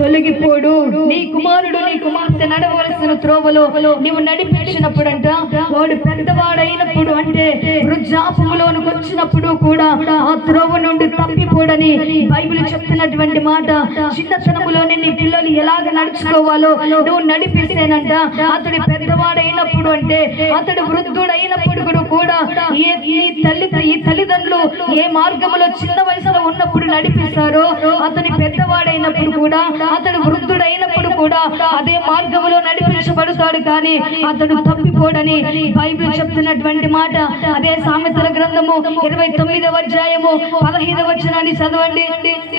తొలగిపోడు. నీ కుమారుడు నీ కుమార్తె నడవలసిన త్రోవలో నీవు నడిపించినప్పుడంట వాడు పెద్దవాడైనప్పుడు అంటే వృద్ధాపములోనికి వచ్చినప్పుడు కూడా ఆ త్రోవ నుండి తప్పిపోడని బైబిల్ చెప్తున్నటువంటి మాట. చిన్నతనములోనే నీ పిల్లలు ఎలాగ నడుచుకోవాలో నువ్వు నడిపిస్తేనంట అతడు పెద్దవాడైనప్పుడు అంటే అతడు వృద్ధుడైనప్పుడు కూడా కూడా ఏ ఈ తల్లి ఈ తల్లిదండ్రులు ఏ మార్గంలో చిన్న వయసులో ఉన్నప్పుడు నడిపిస్తారో అతని పెద్దవాడైనప్పుడు కూడా అతడు వృద్ధుడైనప్పుడు కూడా అదే మార్గంలో నడిపించబడతాడు కానీ అతడు తప్పిపోడని బైబిల్ చెప్తున్నటువంటి మాట. అదే సామెతల గ్రంథము ఇరవై తొమ్మిదవ అధ్యాయము పదహైదవ వచనాన్ని చదవండి.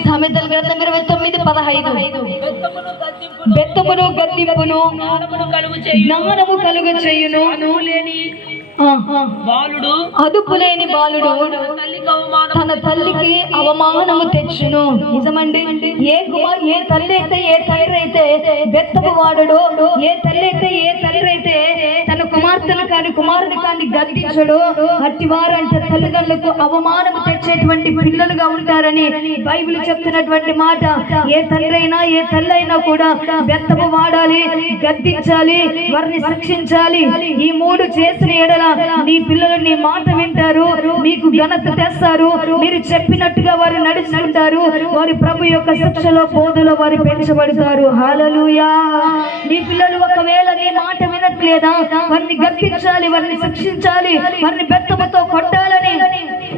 సామెతల గ్రంథం ఇరవై తొమ్మిది పదహైదు. బెత్తమును గద్దింపును జ్ఞానము కలుగ చేయును. బాలుడు అదుపు లేని బాలుడు తన తల్లికి అవమానము తెచ్చును. నిజమండి? ఏ కుమార్ ఏ తల్లి అయితే ఏ తండ్రి అయితే బెత్తపు వాడడు ఏ తల్లి అయితే ఏ తండ్రి అయితే తన కుమార్తెను కాని కుమారుని కాని గద్దించడు. అట్టి వారంటే తల్లిదండ్రులకు అవమానం తెచ్చేటువంటి పిల్లలుగా ఉంటారని బైబిల్ చెప్తున్నటువంటి మాట. ఏ తండ్రి అయినా ఏ తల్లి అయినా కూడా బెత్తము వాడాలి గద్దించాలి వారిని శిక్షించాలి. ఈ మూడు చేసిన ఎడల నీ పిల్లలు నీ మాట వింటారు మీకు ఘనత తెస్తారు. మీరు చెప్పినట్టుగా వారు నడుచుకుంటారు వారి ప్రభు యొక్క శిక్షలో బోధలో వారు పెంచబడతారు. హాలలుయా నీ పిల్లలు ఒకవేళ నీ మాట లేదా వారిని గర్తించాలి వారిని శిక్షించాలి వారిని బెత్తముతో కొట్టాలని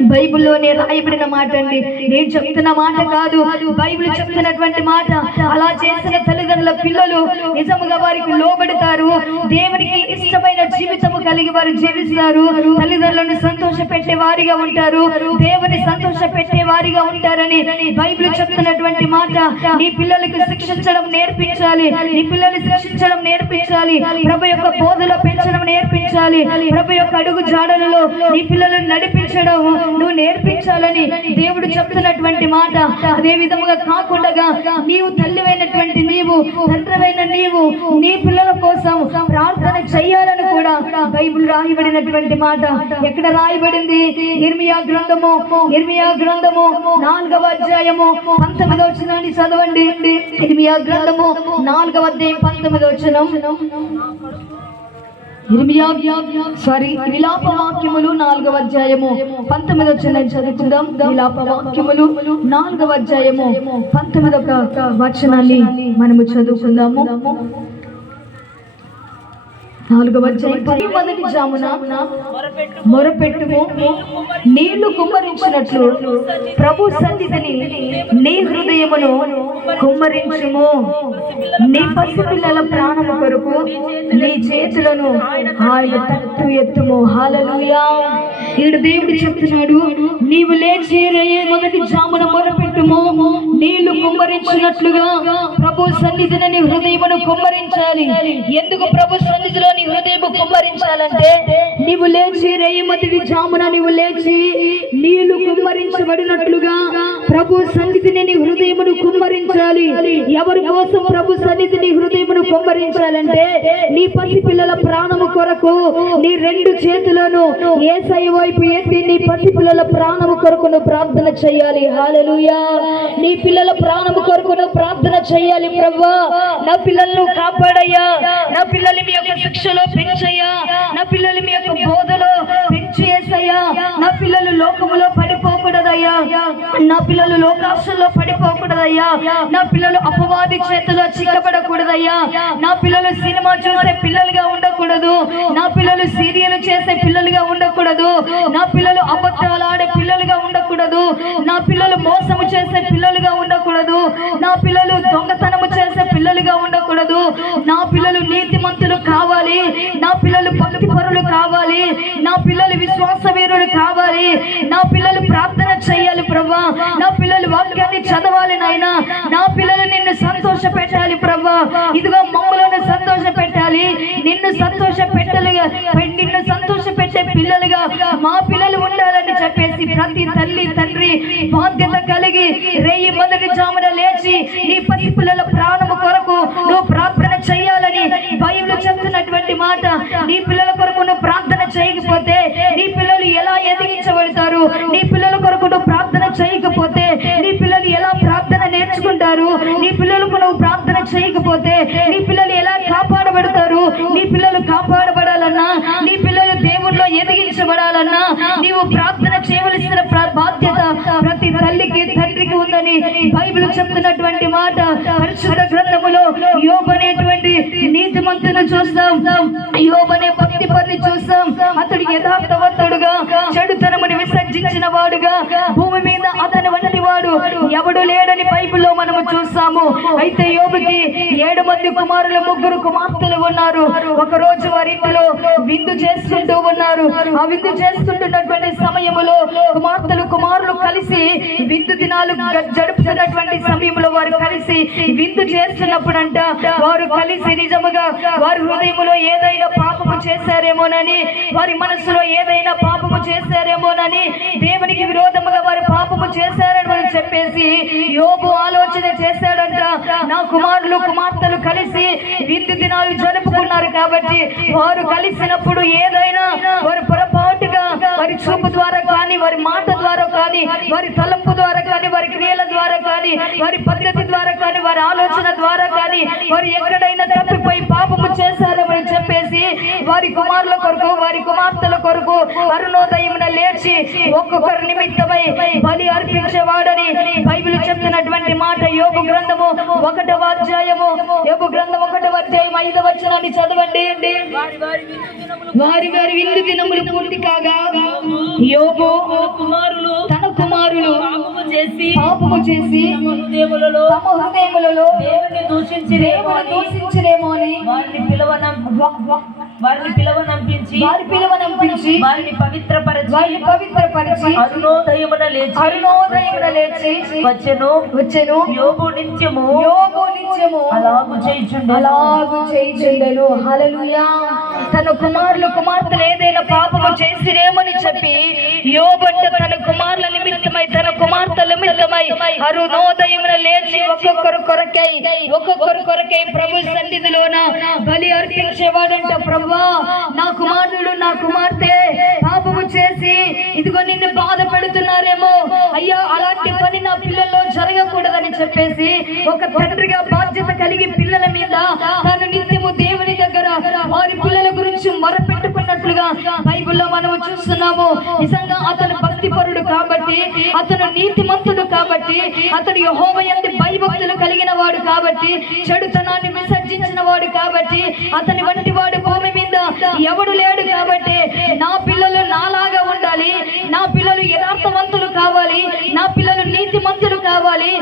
బైబిల్లోనే రాయబడిన మాట అండి. నేను చెప్తున్న మాట కాదు బైబిల్ చెప్తున్నటువంటి మాట. అలా చేసిన తల్లిదండ్రుల పిల్లలు నిజముగా వారికి లోబడతారు. దేవునికి ఇష్టమైన జీవితము కలిగి వారు జీవిస్తారు. తల్లిదండ్రులను సంతోష పెట్టే వారిగా ఉంటారు. దేవుని సంతోష పెట్టే వారిగా ఉంటారని బైబిల్ చెప్తున్నటువంటి మాట. నీ పిల్లలకు శిక్షించడం నేర్పించాలి. నీ పిల్లల్ని శిక్షించడం నేర్పించాలి. ప్రభు యొక్క బోధలో పెంచడం నేర్పించాలి. ప్రభు యొక్క అడుగు జాడలలో నీ పిల్లలను నేర్పించడం నువ్వు నేర్పించాలని దేవుడు చెప్తున్నటువంటి మాట. అదే విధముగా కాకుండా నీవు తల్లివైనటువంటి నీవు తండ్రమైన నీవు నీ పిల్లల కోసం ప్రార్థన చెయ్యాలని కూడా బైబిల్ రాయబడినటువంటి మాట. ఎక్కడ రాయబడింది? ఇర్మియా గ్రంథము ఇర్మియా గ్రంథము నాలుగవ అధ్యాయము పంతొమ్మిదో వచనాన్ని చదవండి. ఇర్మియా గ్రంథము నాలుగవ అధ్యాయం పంతొమ్మిదవ వచనం. సారీ విలాపవాక్యములు నాలుగవ అధ్యాయము. పంతొమ్మిది వచ్చిన చదువుకుందాం. విలాపవాక్యములు నాలుగవ అధ్యాయము. పంతొమ్మిది ఒక వచనాన్ని మనము చదువుకుందాము. నాలుగవ మొదటి జామున మొరపెట్టు మొరపెట్టుము. నీళ్ళు కుమ్మరించినట్లు ప్రభు సన్నిధిని నీ హృదయమును కుమ్మరించుము. నీ పసిపిల్లల ప్రాణము కొరకు నీ చేతులను ఆయన తట్టు ఎత్తుము. హాలలుయా ఈడు దేవుడు చెప్తున్నాడు నీవు లేచి మొదటి జామున మొరపెట్టుము నీళ్ళు కుమ్మరించినట్లుగా ప్రభు సన్నిధిని నీ హృదయమును కుమ్మరించాలి. ఎందుకు ప్రభు సన్నిధిలో నీ హృదయము కుమ్మరించాలంటే నీవు లేచి రేయి జామున నీవు లేచి నీళ్ళు కుమ్మరించబడినట్లుగా ప్రభు సన్నిధిని నీ హృదయమును కుమ్మరించాలి. ఎవరి కోసం ప్రభు సన్నిధిని హృదయమును కుమ్మరించాలంటే నీ పసి పిల్లల ప్రాణము కొరకు నీ రెండు చేతులను ఏసై వైపు ఎత్తి నీ పసి పిల్లల ప్రాణము కొరకు నువ్వు ప్రార్థన చేయాలి. హాలలుయా నీ పిల్లల ప్రాణము కొరకు నువ్వు ప్రార్థన చేయాలి ప్రవ్వా నా పిల్లలను కాపాడయ్యా. నా పిల్లలు మీ యొక్క శిక్షలో పెంచయ్యా. నా పిల్లలు మీ యొక్క బోధలో పెంచి నా పిల్లలు లోకములో పడి పడిపోకూడదయ్యా నా పిల్లలు లోకాశంలో పడిపోకూడదయ్యా నా పిల్లలు అపవాది చేతిలో చిక్కబడకూడదయ్యా నా పిల్లలు సినిమా చూసే పిల్లలుగా ఉండకూడదు నా పిల్లలు సీరియల్ చేసే పిల్లలుగా ఉండకూడదు నా పిల్లలు అబద్ధాలు ఆడే పిల్లలుగా ఉండకూడదు నా పిల్లలు మోసము చేసే పిల్లలుగా ఉండకూడదు నా పిల్లలు దొంగతనము చేసే పిల్లలుగా ఉండకూడదు నా పిల్లలు నీతిమంతులు కావాలి నా పిల్లలు భక్తి పరులు కావాలి నా పిల్లలు విశ్వాస వీరులు కావాలి నా పిల్లలు ప్రార్థన చేయాలి ప్రభా. నా పిల్లలు వాక్యాన్ని చదవాలి నాయన. నా పిల్లలు నిన్ను సంతోష పెట్టాలి ప్రభా. ఇదిగో మమ్మలను సంతోష పెట్టాలి నిన్ను సంతోష పెట్టలుగా నిన్ను సంతోష పెట్టే పిల్లలుగా మా పిల్లలు ఉండాలని చెప్పేసి ప్రతి తల్లి తండ్రి బాధ్యత కలిగి రేయి మొదటి జామున లేచి నీ పసి పిల్లల ప్రాణము కొరకు నువ్వు ప్రార్థన చేయాలని బైబిల్ చెప్తున్నటువంటి మాట. నీ పిల్లల కొరకు నువ్వు ప్రార్థన చేయకపోతే చేయకపోతే నీ పిల్లలు ఎలా కాపాడబడతారు? నీ పిల్లలు కాపాడబడాలన్నా నీ పిల్లలు దేవుణ్ణిలో ఎదిగించబడాలన్నా నీవు ప్రార్థన చేయవలసిన బాధ్యత ప్రతి తల్లికి తండ్రికి ఉందని బైబిల్ చెప్తున్నటువంటి మాట. పరిశుద్ధ గ్రంథములో యోబు అనేటువంటి నీతిమంతుని చూస్తాం. యోబు భక్తి పని చూస్తాం. అతడు యథార్థవంతుడుగా చెడుతనముని విసర్జించిన వాడుగా భూమి మీద అతని వంటి వాడు ఎవడు లేడని బైబిల్లో మనము చూస్తాము. అయితే యోబుకి ఏడు మంది కుమారులు ముగ్గురు కుమార్తెలు ఉన్నారు. ఒక రోజు వారి ఇంటిలో విందు చేసుకుంటూ ఉన్నారు. ఆ విందు చేస్తుంటున్నటువంటి సమయములో కుమార్తెలు కుమారులు కలిసి విందు దినాలు జరుపుతున్నటువంటి సమయంలో వారు కలిసి విందు చేస్తున్నప్పుడు అంట వారు కలిసి నిజముగా వారి హృదయములో ఏదైనా పాపము చేశారేమోనని వారి మనసులో ఏదైనా పాపము చేశారేమోనని దేవునికి విరోధముగా వారు పాపము చేశారని మనం చెప్పేసి యోబు ఆలోచన చేశాడంట. నా కుమారులు కుమార్తెలు కలిసి విందు దినాలు జరుపుకున్నారు కాబట్టి వారు కలిసినప్పుడు ఏదైనా వారు పొరపాటుగా వారి చూపు ద్వారా కానీ వారి మాట కానీ వారి తలంపు ద్వారా కానీ వారి క్రియల ద్వారా కానీ వారి పద్ధతి ద్వారా కానీ వారి ఆలోచన ద్వారా కానీ వారు ఎక్కడైనా తప్పిపోయి పాపము చేశారని చెప్పేసి వారి కుమారుల కొరకు వారి కుమార్తెల కొరకు అరుణోదయమున లేచి ఒక్కొక్కరి నిమిత్తమై బలి అర్పించేవాడని బైబిల్ చెప్తున్నటువంటి మాట యోగు గ్రంథము ఒకటవ అధ్యాయము. యోగు గ్రంథం ఒకటవ అధ్యాయం ఐదవ వచనాన్ని చదవండి. వారి వారి విందు దినములు పూర్తి కాగా తన కుమారులు తన కుమారులు పాపము చేసి పాపము చేసి తమ హృదయములలో తమ హృదయములలో దేవుని దూషించి దూషించరేమో అని వారిని పిలవనం వారిని పిలవనంపించి వారి పిలువనంపించి వారిని పవిత్రపరచి వారిని పవిత్రపరిచి అరుణోదయమున లేచి అరుణోదయమున లేచి వచ్చెను. వచ్చెను. యోబు నిత్యము యోగు నిత్యము. అలాగూ చేయుచుండెను. అలాగు హల్లెలూయా. తన కుమారులు కుమార్తెలు ఏదైనా పాపము చేసిరేమని చెప్పి యోబంట తన కుమారుల నిమిత్తమై తన కుమార్తెల నిమిత్తమై అరుణోదయమున లేచి ఒక్కొక్కరు కొరకై ఒక్కొక్కరు కొరకై ప్రభు సన్నిధిలోన బలి అర్పించేవాడంట. ప్రభువా నా కుమారుడు నా కుమార్తె పాపము చేసి ఇదిగో నిన్ను చెప్పేసి ఒక తండ్రిగా బాధ్యత కలిగి పిల్లల మీద తాను నిత్యము దేవుని దగ్గర వారి పిల్లల గురించి మొరపెట్టుకున్నట్లుగా బైబిల్లో మనము చూస్తున్నాము. నిజంగా అతను భక్తిపరుడు కాబట్టి అతను నీతిమంతుడు కాబట్టి అతడు యెహోవా భయభక్తులు కలిగిన వాడు కాబట్టి చెడుతనాన్ని విసర్జించిన వాడు కాబట్టి అతని వంటి వాడు భూమి మీద ఎవడు లేడు కాబట్టి నా పిల్లలు నాలాగా ఉండాలి నా పిల్లలు యథార్థవంతులు కావాలి నా పిల్లలు నీతిమంతులు కావాలి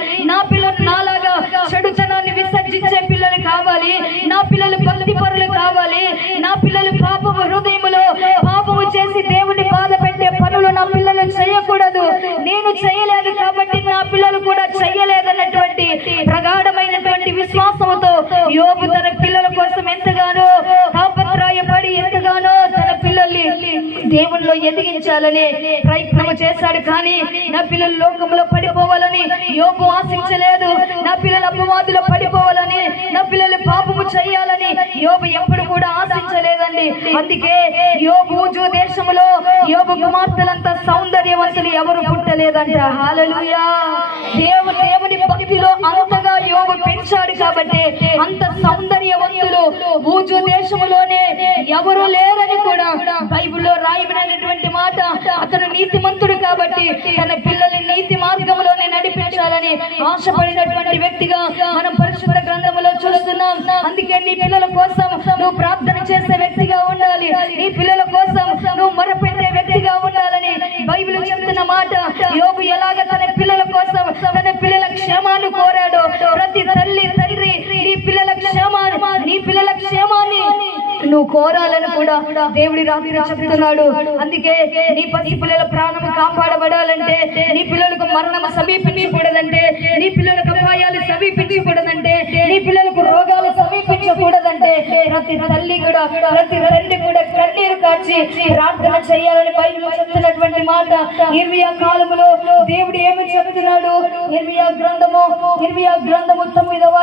నేను చేయలేదు కాబట్టి నా పిల్లలు కూడా చేయలేదన్నటువంటి ప్రగాఢమైనటువంటి విశ్వాసంతో యోగు తన పిల్లల కోసం ఎంతగానో తాపత్రాయపడి ఎంతగానో తన పిల్లల్ని దేవుల్లో ఎదిగించాలని ప్రయత్నము చేశాడు. కానీ నా పిల్లలు లోకంలో పడిపోవాలని యోగు ఆశించలేదు. నా పిల్లలు అపవాదులు పడిపోవాలని నా పిల్లలు పాపము చేయాలని యోబు ఎప్పుడు కూడా ఆశించలేదండి. అందుకే యోబు జూ దేశంలో యోబు కుమార్తెలంత సౌందర్యవంతులు ఎవరు పుట్టలేదంట. హాలలుయా దేవు దేవుని భక్తిలో అంతగా యోగు పెంచాడు కాబట్టి అంత సౌందర్యవంతులు ఊజు దేశములోనే ఎవరు లేరని కూడా బైబిల్లో రాయబడినటువంటి మాట. అతను నీతిమంతుడు కాబట్టి తన పిల్లల్ని నీతి మార్గంలోనే చేయాలని ఆశపడినటువంటి వ్యక్తిగా మనం పరిశుద్ధ గ్రంథములో చూస్తున్నాం. అందుకే నీ పిల్లల కోసం నువ్వు ప్రార్థన చేసే వ్యక్తిగా ఉండాలి. నీ పిల్లల కోసం నువ్వు మొరపెట్టే వ్యక్తిగా ఉండాలని బైబిల్ చెప్తున్న మాట యోగు ఎలాగ తన పిల్లల కోసం తన పిల్లల క్షేమాన్ని కోరాడో ప్రతి నువ్వు కోరాలని కూడా దేవుడి రాత్రి చెప్తున్నాడు. అందుకే నీ పసి పిల్లల ప్రాణం కాపాడబడాలంటే నీ పిల్లలకు మరణం సమీపించకూడదంటే నీ పిల్లలకు అపాయాలు సమీపించకూడదంటే నీ పిల్లలకు రోగాలు సమీపించకూడదంటే ప్రతి తల్లి కూడా ప్రతి తండ్రి కూడా కన్నీరు కాచి ప్రార్థన చేయాలని బైబిల్ చెప్తున్నటువంటి మాట. ఇర్మియా కాలములో దేవుడు ఏమి చెప్తున్నాడు? ఇర్మియా గ్రంథము ఇర్మియా గ్రంథము తొమ్మిదవ